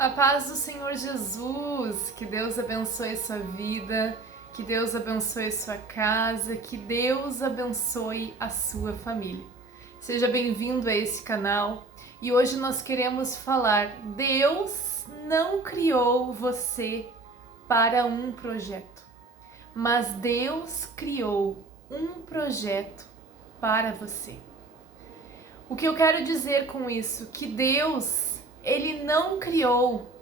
A paz do Senhor Jesus, que Deus abençoe sua vida, que Deus abençoe sua casa, que Deus abençoe a sua família. Seja bem-vindo a esse canal e hoje nós queremos falar: Deus não criou você para um projeto, mas Deus criou um projeto para você. O que eu quero dizer com isso? Que Deus, Ele não criou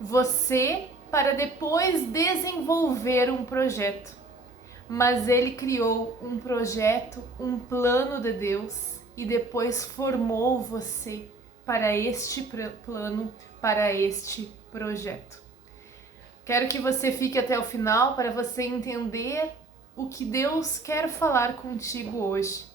você para depois desenvolver um projeto, mas Ele criou um projeto, um plano de Deus e depois formou você para este plano, para este projeto. Quero que você fique até o final para você entender o que Deus quer falar contigo hoje.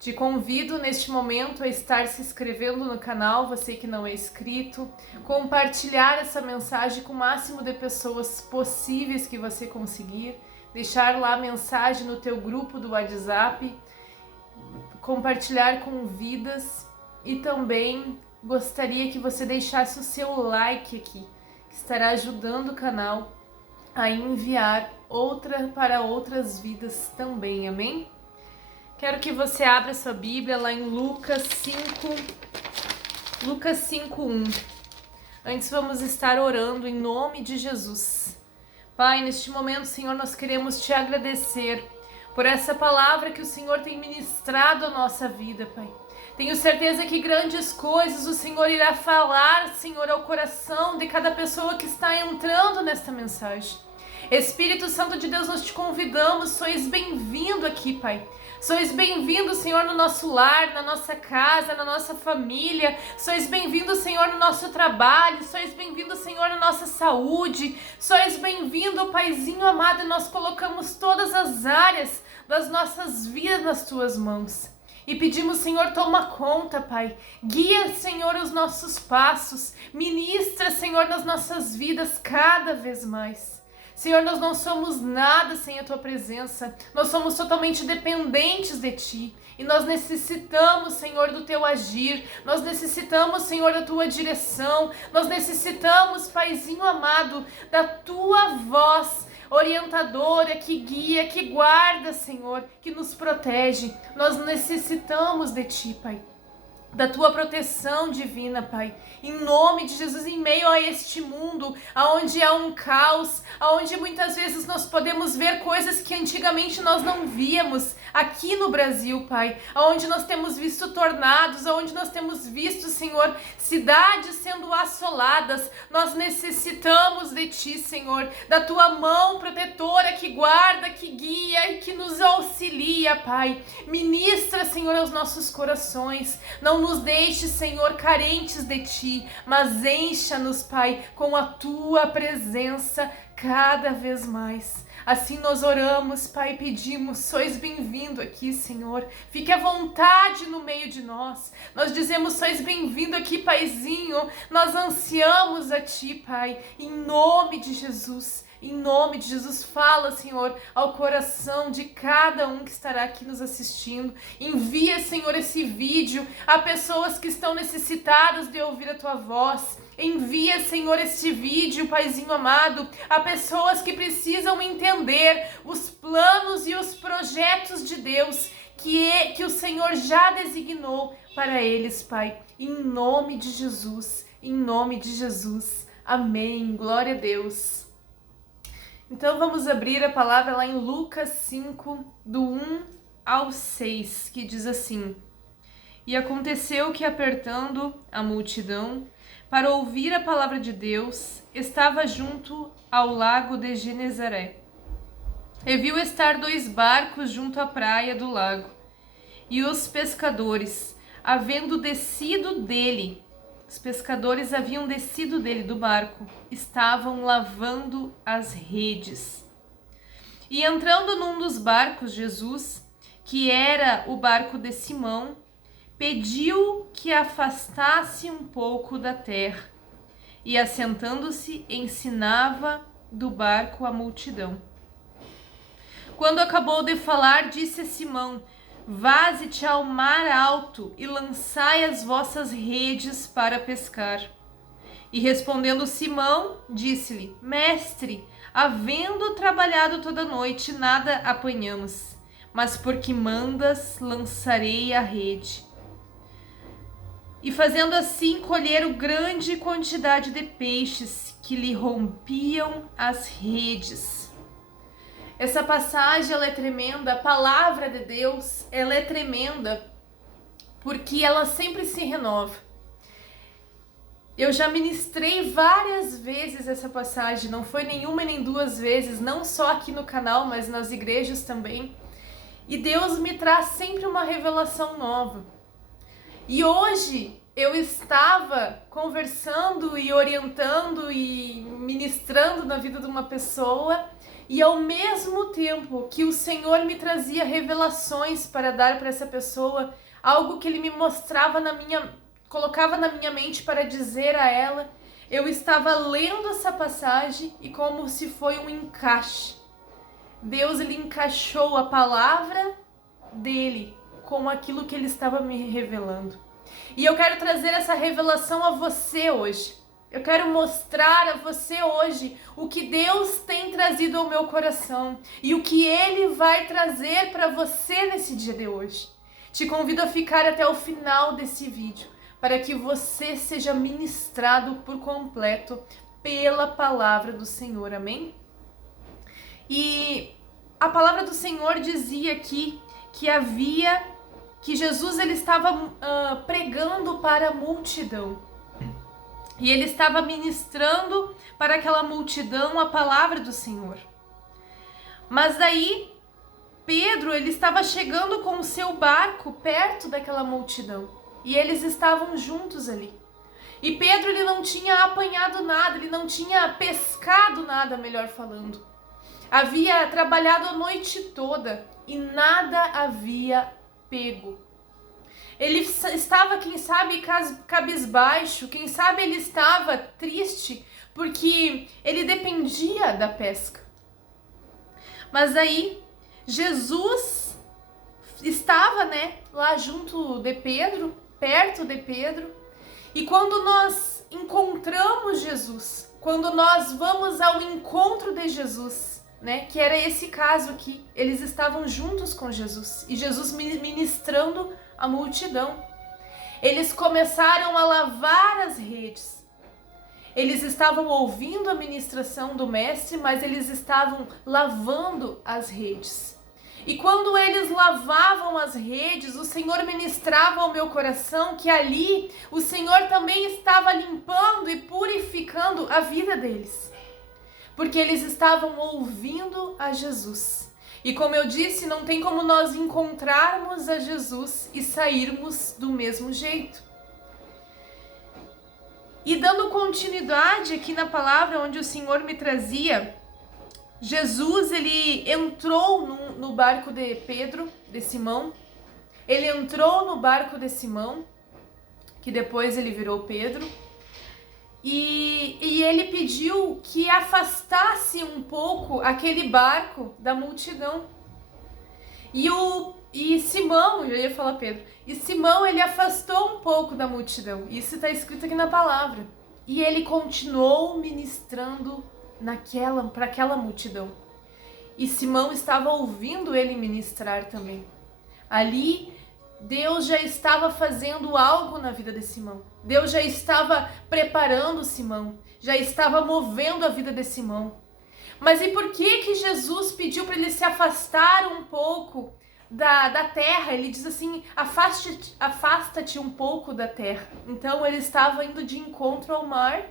Te convido neste momento a estar se inscrevendo no canal, você que não é inscrito, compartilhar essa mensagem com o máximo de pessoas possíveis que você conseguir, deixar lá a mensagem no teu grupo do WhatsApp, compartilhar com vidas e também gostaria que você deixasse o seu like aqui, que estará ajudando o canal a enviar para outras vidas também, amém? Quero que você abra sua Bíblia lá em Lucas 5:1. Antes vamos estar orando em nome de Jesus. Pai, neste momento, Senhor, nós queremos te agradecer por essa palavra que o Senhor tem ministrado à nossa vida, Pai. Tenho certeza que grandes coisas o Senhor irá falar, Senhor, ao coração de cada pessoa que está entrando nesta mensagem. Espírito Santo de Deus, nós te convidamos, sois bem-vindo aqui, Pai. Sois bem-vindo, Senhor, no nosso lar, na nossa casa, na nossa família. Sois bem-vindo, Senhor, no nosso trabalho. Sois bem-vindo, Senhor, na nossa saúde. Sois bem-vindo, Paizinho amado, e nós colocamos todas as áreas das nossas vidas nas tuas mãos. E pedimos, Senhor, toma conta, Pai. Guia, Senhor, os nossos passos. Ministra, Senhor, nas nossas vidas cada vez mais. Senhor, nós não somos nada sem a Tua presença, nós somos totalmente dependentes de Ti e nós necessitamos, Senhor, do Teu agir, nós necessitamos, Senhor, da Tua direção, nós necessitamos, Paizinho amado, da Tua voz orientadora, que guia, que guarda, Senhor, que nos protege. Nós necessitamos de Ti, Pai, da Tua proteção divina, Pai, em nome de Jesus, em meio a este mundo, onde há um caos, onde muitas vezes nós podemos ver coisas que antigamente nós não víamos, aqui no Brasil, Pai, onde nós temos visto tornados, onde nós temos visto, Senhor, cidades sendo assoladas. Nós necessitamos de Ti, Senhor, da Tua mão protetora que guarda, que guia e que nos auxilia, Pai. Ministra, Senhor, aos nossos corações, não nos deixe, Senhor, carentes de Ti, mas encha-nos, Pai, com a Tua presença cada vez mais. Assim nós oramos, Pai, pedimos, sois bem-vindo aqui, Senhor. Fique à vontade no meio de nós. Nós dizemos, sois bem-vindo aqui, Paizinho. Nós ansiamos a Ti, Pai, em nome de Jesus. Em nome de Jesus, fala, Senhor, ao coração de cada um que estará aqui nos assistindo. Envia, Senhor, esse vídeo a pessoas que estão necessitadas de ouvir a Tua voz. Envia, Senhor, este vídeo, Paizinho amado, a pessoas que precisam entender os planos e os projetos de Deus que o Senhor já designou para eles, Pai. Em nome de Jesus, em nome de Jesus. Amém. Glória a Deus. Então vamos abrir a palavra lá em Lucas 5, do 1 ao 6, que diz assim: E aconteceu que, apertando a multidão para ouvir a palavra de Deus, estava junto ao lago de Genezaré. E viu estar 2 barcos junto à praia do lago. E os pescadores, havendo descido dele, os pescadores haviam descido dele do barco, estavam lavando as redes. E entrando num dos barcos, Jesus, que era o barco de Simão, pediu que afastasse um pouco da terra, e assentando-se ensinava do barco a multidão. Quando acabou de falar, disse a Simão: Vaze-te ao mar alto e lançai as vossas redes para pescar. E respondendo Simão, disse-lhe: Mestre, havendo trabalhado toda a noite, nada apanhamos, mas porque mandas, lançarei a rede. E fazendo assim, colheram grande quantidade de peixes, que lhe rompiam as redes. Essa passagem ela é tremenda, a palavra de Deus ela é tremenda, porque ela sempre se renova. Eu já ministrei várias vezes essa passagem, não foi nenhuma nem duas vezes, não só aqui no canal, mas nas igrejas também. E Deus me traz sempre uma revelação nova. E hoje eu estava conversando e orientando e ministrando na vida de uma pessoa, e ao mesmo tempo que o Senhor me trazia revelações para dar para essa pessoa, algo que Ele me mostrava colocava na minha mente para dizer a ela, eu estava lendo essa passagem e como se foi um encaixe. Deus ele encaixou a palavra dele com aquilo que ele estava me revelando. E eu quero trazer essa revelação a você hoje. Eu quero mostrar a você hoje o que Deus tem trazido ao meu coração e o que Ele vai trazer para você nesse dia de hoje. Te convido a ficar até o final desse vídeo para que você seja ministrado por completo pela palavra do Senhor, amém? E a palavra do Senhor dizia aqui que Jesus ele estava pregando para a multidão. E ele estava ministrando para aquela multidão a palavra do Senhor. Mas aí, Pedro, ele estava chegando com o seu barco perto daquela multidão. E eles estavam juntos ali. E Pedro, ele não tinha apanhado nada, ele não tinha pescado nada, melhor falando. Havia trabalhado a noite toda e nada havia pego. Ele estava, quem sabe, cabisbaixo, quem sabe ele estava triste, porque ele dependia da pesca. Mas aí, Jesus estava, lá junto de Pedro, perto de Pedro, e quando nós encontramos Jesus, quando nós vamos ao encontro de Jesus, que era esse caso aqui, eles estavam juntos com Jesus, e Jesus ministrando a multidão. Eles começaram a lavar as redes. Eles estavam ouvindo a ministração do mestre, mas eles estavam lavando as redes. E quando eles lavavam as redes, o Senhor ministrava ao meu coração que ali o Senhor também estava limpando e purificando a vida deles. Porque eles estavam ouvindo a Jesus. E como eu disse, não tem como nós encontrarmos a Jesus e sairmos do mesmo jeito. E dando continuidade aqui na palavra onde o Senhor me trazia, Jesus ele entrou no barco de Pedro, de Simão. Ele entrou no barco de Simão, que depois ele virou Pedro. E ele pediu que afastasse um pouco aquele barco da multidão. E Simão, eu ia falar Pedro, e Simão ele afastou um pouco da multidão. Isso está escrito aqui na palavra. E ele continuou ministrando para aquela multidão. E Simão estava ouvindo ele ministrar também. Ali Deus já estava fazendo algo na vida de Simão. Deus já estava preparando Simão, já estava movendo a vida de Simão. Mas e por que Jesus pediu para ele se afastar um pouco da terra? Ele diz assim, afasta-te um pouco da terra. Então ele estava indo de encontro ao mar,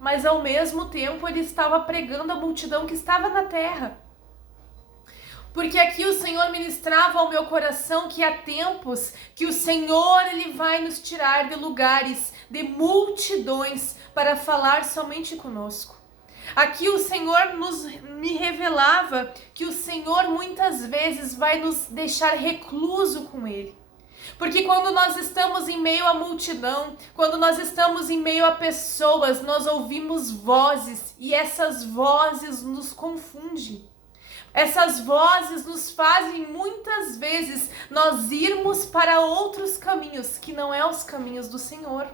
mas ao mesmo tempo ele estava pregando a multidão que estava na terra. Porque aqui o Senhor ministrava ao meu coração que há tempos que o Senhor ele vai nos tirar de lugares, de multidões, para falar somente conosco. Aqui o Senhor me revelava que o Senhor muitas vezes vai nos deixar recluso com Ele. Porque quando nós estamos em meio à multidão, quando nós estamos em meio a pessoas, nós ouvimos vozes e essas vozes nos confundem. Essas vozes nos fazem muitas vezes nós irmos para outros caminhos que não é os caminhos do Senhor.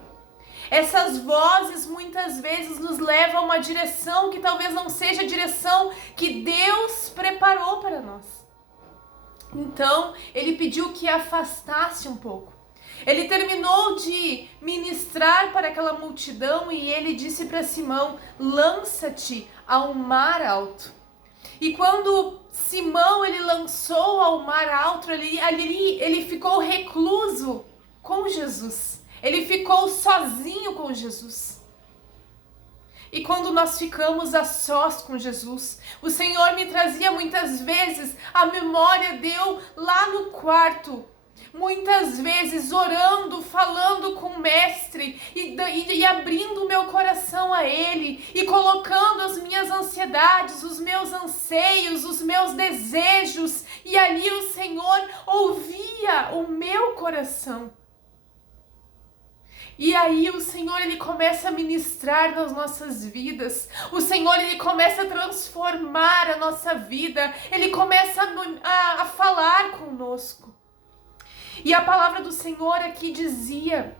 Essas vozes muitas vezes nos levam a uma direção que talvez não seja a direção que Deus preparou para nós. Então, ele pediu que afastasse um pouco. Ele terminou de ministrar para aquela multidão e ele disse para Simão: lança-te ao mar alto. E quando Simão ele lançou ao mar alto, ele ficou recluso com Jesus. Ele ficou sozinho com Jesus. E quando nós ficamos a sós com Jesus, o Senhor me trazia muitas vezes a memória de eu lá no quarto, muitas vezes orando, falando com o Mestre e abrindo o meu coração a Ele e colocando as minhas ansiedades, os meus anseios, os meus desejos, e ali o Senhor ouvia o meu coração. E aí o Senhor ele começa a ministrar nas nossas vidas, o Senhor ele começa a transformar a nossa vida, ele começa a falar conosco. E a palavra do Senhor aqui dizia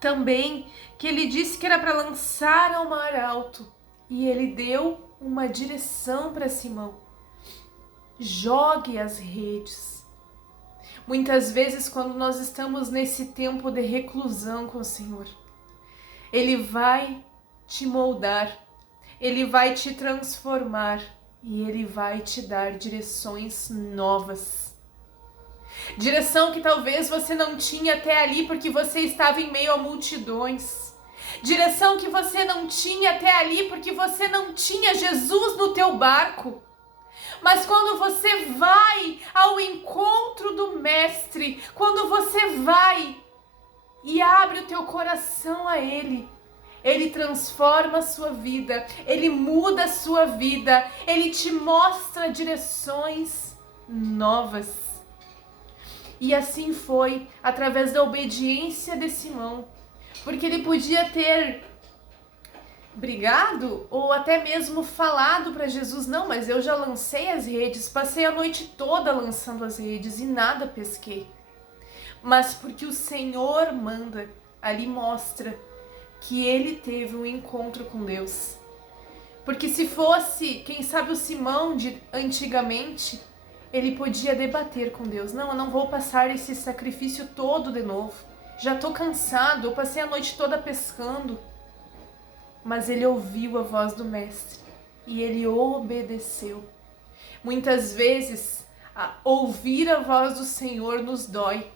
também que ele disse que era para lançar ao mar alto, e ele deu uma direção para Simão: jogue as redes. Muitas vezes, quando nós estamos nesse tempo de reclusão com o Senhor, Ele vai te moldar, Ele vai te transformar e Ele vai te dar direções novas. Direção que talvez você não tinha até ali porque você estava em meio a multidões. Direção que você não tinha até ali porque você não tinha Jesus no teu barco. Mas quando você vai ao encontro do Mestre, quando você vai e abre o teu coração a Ele, Ele transforma a sua vida, Ele muda a sua vida, Ele te mostra direções novas. E assim foi, através da obediência de Simão, porque ele podia ter brigado ou até mesmo falado para Jesus: não, mas eu já lancei as redes, passei a noite toda lançando as redes e nada pesquei. Mas porque o Senhor manda, ali mostra que ele teve um encontro com Deus. Porque se fosse, quem sabe, o Simão de antigamente, ele podia debater com Deus: não, eu não vou passar esse sacrifício todo de novo, já estou cansado, eu passei a noite toda pescando. Mas ele ouviu a voz do Mestre e ele obedeceu. Muitas vezes, ouvir a voz do Senhor nos dói,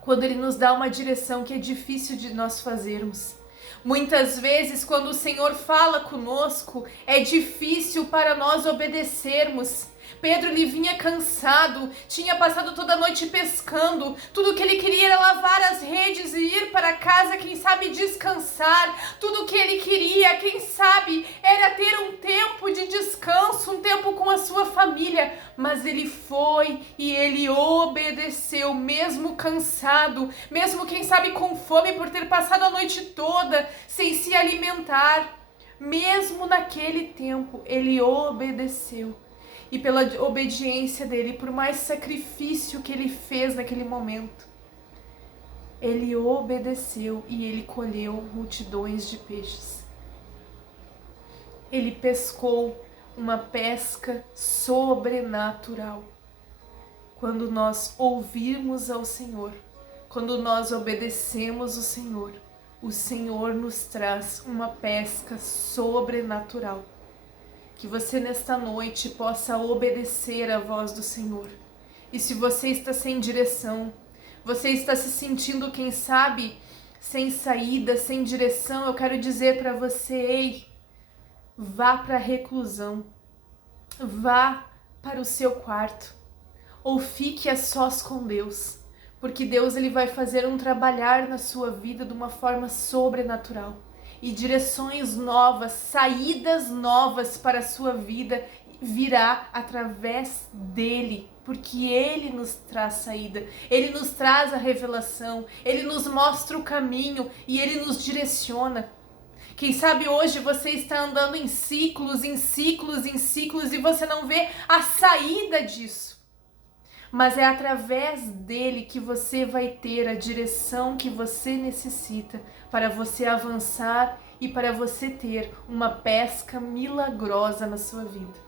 quando Ele nos dá uma direção que é difícil de nós fazermos. Muitas vezes, quando o Senhor fala conosco, é difícil para nós obedecermos. Pedro, ele vinha cansado, tinha passado toda a noite pescando, tudo que ele queria era lavar as redes e ir para casa, quem sabe descansar, tudo que ele queria, quem sabe, era ter um tempo de descanso, um tempo com a sua família, mas ele foi e ele obedeceu, mesmo cansado, mesmo quem sabe com fome por ter passado a noite toda sem se alimentar, mesmo naquele tempo ele obedeceu. E pela obediência dele, por mais sacrifício que ele fez naquele momento, ele obedeceu e ele colheu multidões de peixes. Ele pescou uma pesca sobrenatural. Quando nós ouvirmos ao Senhor, quando nós obedecemos o Senhor nos traz uma pesca sobrenatural. Que você nesta noite possa obedecer à voz do Senhor. E se você está sem direção, você está se sentindo, quem sabe, sem saída, sem direção, eu quero dizer para você: ei, vá para a reclusão, vá para o seu quarto, ou fique a sós com Deus, porque Deus ele vai fazer um trabalhar na sua vida de uma forma sobrenatural. E direções novas, saídas novas para a sua vida virá através dele, porque ele nos traz saída, ele nos traz a revelação, ele nos mostra o caminho e ele nos direciona. Quem sabe hoje você está andando em ciclos, em ciclos, em ciclos e você não vê a saída disso. mas é através dele que você vai ter a direção que você necessita para você avançar e para você ter uma pesca milagrosa na sua vida.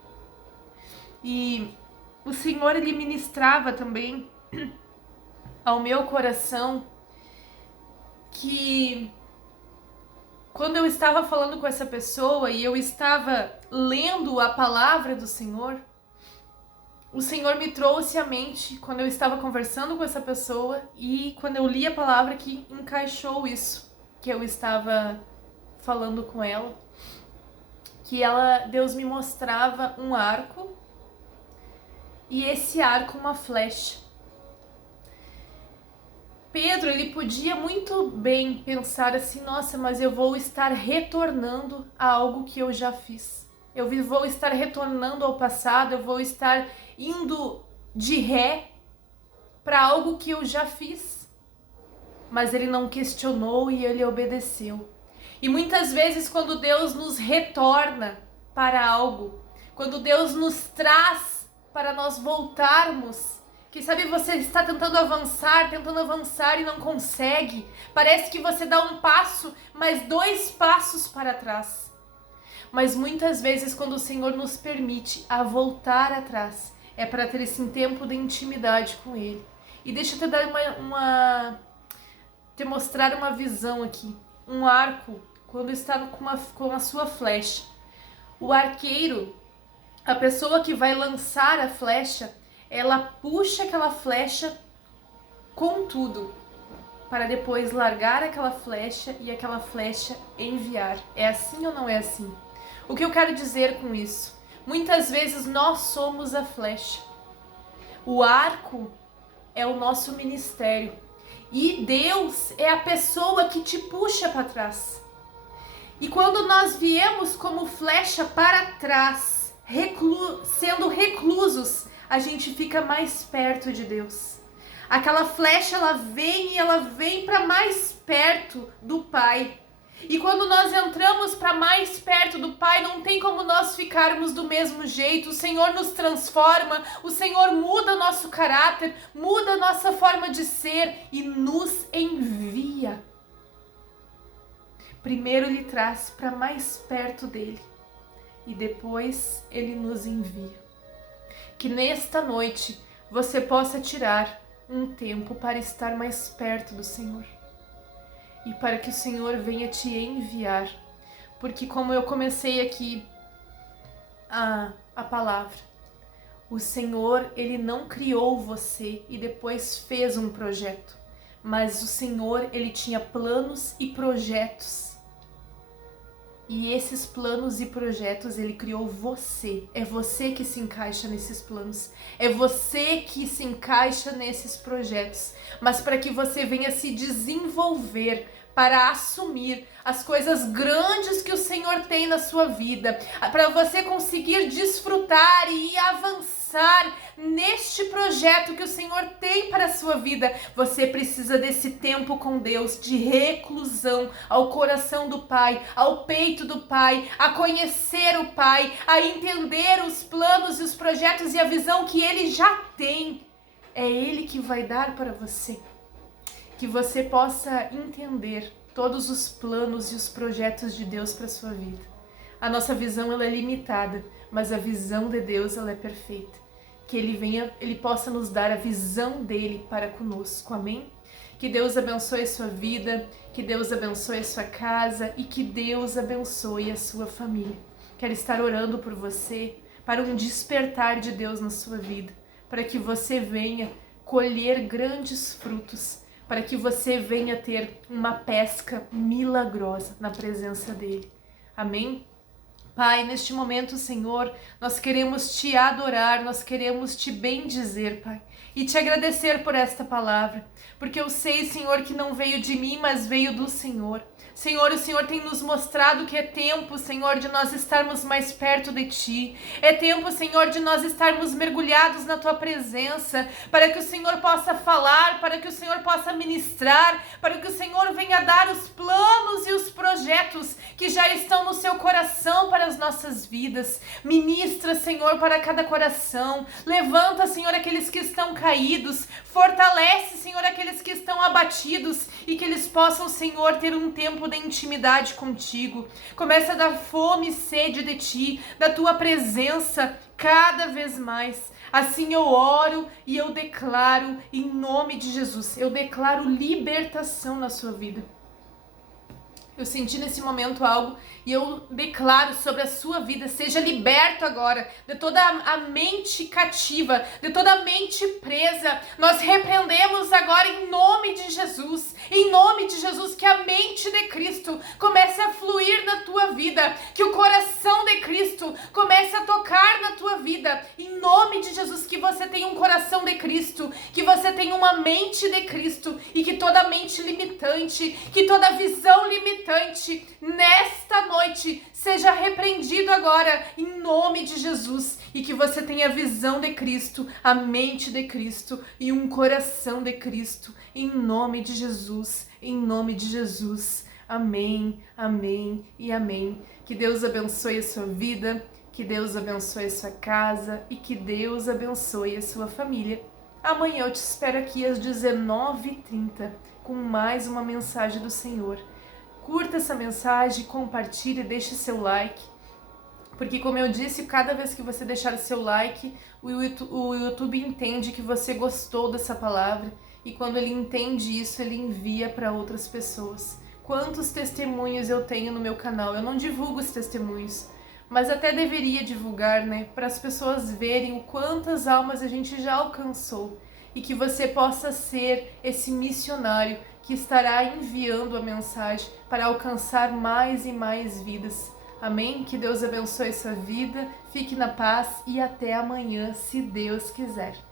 E o Senhor, ele ministrava também ao meu coração que quando eu estava falando com essa pessoa e eu estava lendo a palavra do Senhor, o Senhor me trouxe à mente quando eu estava conversando com essa pessoa e quando eu li a palavra que encaixou isso que eu estava falando com ela, que Deus me mostrava um arco e esse arco uma flecha. Pedro, ele podia muito bem pensar assim, nossa, mas eu vou estar retornando a algo que eu já fiz. Eu vou estar retornando ao passado, eu vou estar indo de ré para algo que eu já fiz. Mas ele não questionou e ele obedeceu. E muitas vezes quando Deus nos retorna para algo, quando Deus nos traz para nós voltarmos, que sabe, você está tentando avançar e não consegue. Parece que você dá um passo, mas 2 passos para trás. Mas muitas vezes quando o Senhor nos permite a voltar atrás, é para ter esse tempo de intimidade com Ele. E deixa eu te dar te mostrar uma visão aqui. Um arco, quando está com a sua flecha. O arqueiro, a pessoa que vai lançar a flecha, ela puxa aquela flecha com tudo, para depois largar aquela flecha e aquela flecha enviar. É assim ou não é assim? O que eu quero dizer com isso? Muitas vezes nós somos a flecha. O arco é o nosso ministério. E Deus é a pessoa que te puxa para trás. E quando nós viemos como flecha para trás, sendo reclusos, a gente fica mais perto de Deus. Aquela flecha, ela vem para mais perto do Pai. E quando nós entramos para mais perto do Pai, não tem como nós ficarmos do mesmo jeito. O Senhor nos transforma, o Senhor muda nosso caráter, muda nossa forma de ser e nos envia. Primeiro Ele traz para mais perto dele e depois Ele nos envia. Que nesta noite você possa tirar um tempo para estar mais perto do Senhor. E para que o Senhor venha te enviar. Porque como eu comecei aqui a palavra, o Senhor, Ele não criou você e depois fez um projeto. Mas o Senhor, Ele tinha planos e projetos. E esses planos e projetos, Ele criou você. É você que se encaixa nesses planos. É você que se encaixa nesses projetos. Mas para que você venha se desenvolver, para assumir as coisas grandes que o Senhor tem na sua vida, para você conseguir desfrutar e avançar neste projeto que o Senhor tem para a sua vida, você precisa desse tempo com Deus, de reclusão ao coração do Pai, ao peito do Pai, a conhecer o Pai, a entender os planos e os projetos e a visão que Ele já tem. É Ele que vai dar para você. Que você possa entender todos os planos e os projetos de Deus para a sua vida. A nossa visão ela é limitada, mas a visão de Deus ela é perfeita. Que Ele possa nos dar a visão dele para conosco. Amém? Que Deus abençoe a sua vida, que Deus abençoe a sua casa e que Deus abençoe a sua família. Quero estar orando por você, para um despertar de Deus na sua vida, para que você venha colher grandes frutos, para que você venha ter uma pesca milagrosa na presença dele. Amém? Pai, neste momento, Senhor, nós queremos te adorar, nós queremos te bendizer, Pai, e te agradecer por esta palavra, porque eu sei, Senhor, que não veio de mim, mas veio do Senhor. Senhor, o Senhor tem nos mostrado que é tempo, Senhor, de nós estarmos mais perto de Ti. É tempo, Senhor, de nós estarmos mergulhados na Tua presença, para que o Senhor possa falar, para que o Senhor possa ministrar, para que o Senhor venha dar os planos e os projetos que já estão no seu coração para as nossas vidas. Ministra, Senhor, para cada coração. Levanta, Senhor, aqueles que estão caídos. Fortalece, Senhor, aqueles que estão abatidos e que eles possam, Senhor, ter um tempo de intimidade contigo. Começa a dar fome e sede de ti, da tua presença, cada vez mais. Assim eu oro e eu declaro, em nome de Jesus, eu declaro libertação na sua vida. Eu senti nesse momento algo e eu declaro sobre a sua vida, seja liberto agora de toda a mente cativa, de toda a mente presa. Nós repreendemos agora em nome de Jesus, que a mente de Cristo comece a fluir na tua vida, que o coração de Cristo comece a tocar na tua vida, em nome de Jesus, que você tenha um coração de Cristo, que você tenha uma mente de Cristo e que toda mente limitante, que toda visão limitante nesta noite seja repreendido agora em nome de Jesus e que você tenha a visão de Cristo, a mente de Cristo e um coração de Cristo em nome de Jesus, em nome de Jesus. Amém, amém e amém. Que Deus abençoe a sua vida, que Deus abençoe a sua casa e que Deus abençoe a sua família. Amanhã eu te espero aqui às 19h30 com mais uma mensagem do Senhor. Curta essa mensagem, compartilhe e deixe seu like, porque como eu disse, cada vez que você deixar o seu like, o YouTube entende que você gostou dessa palavra e quando ele entende isso, ele envia para outras pessoas. Quantos testemunhos eu tenho no meu canal? Eu não divulgo os testemunhos, mas até deveria divulgar, né? Para as pessoas verem o quantas almas a gente já alcançou e que você possa ser esse missionário que estará enviando a mensagem para alcançar mais e mais vidas. Amém? Que Deus abençoe sua vida, fique na paz e até amanhã, se Deus quiser.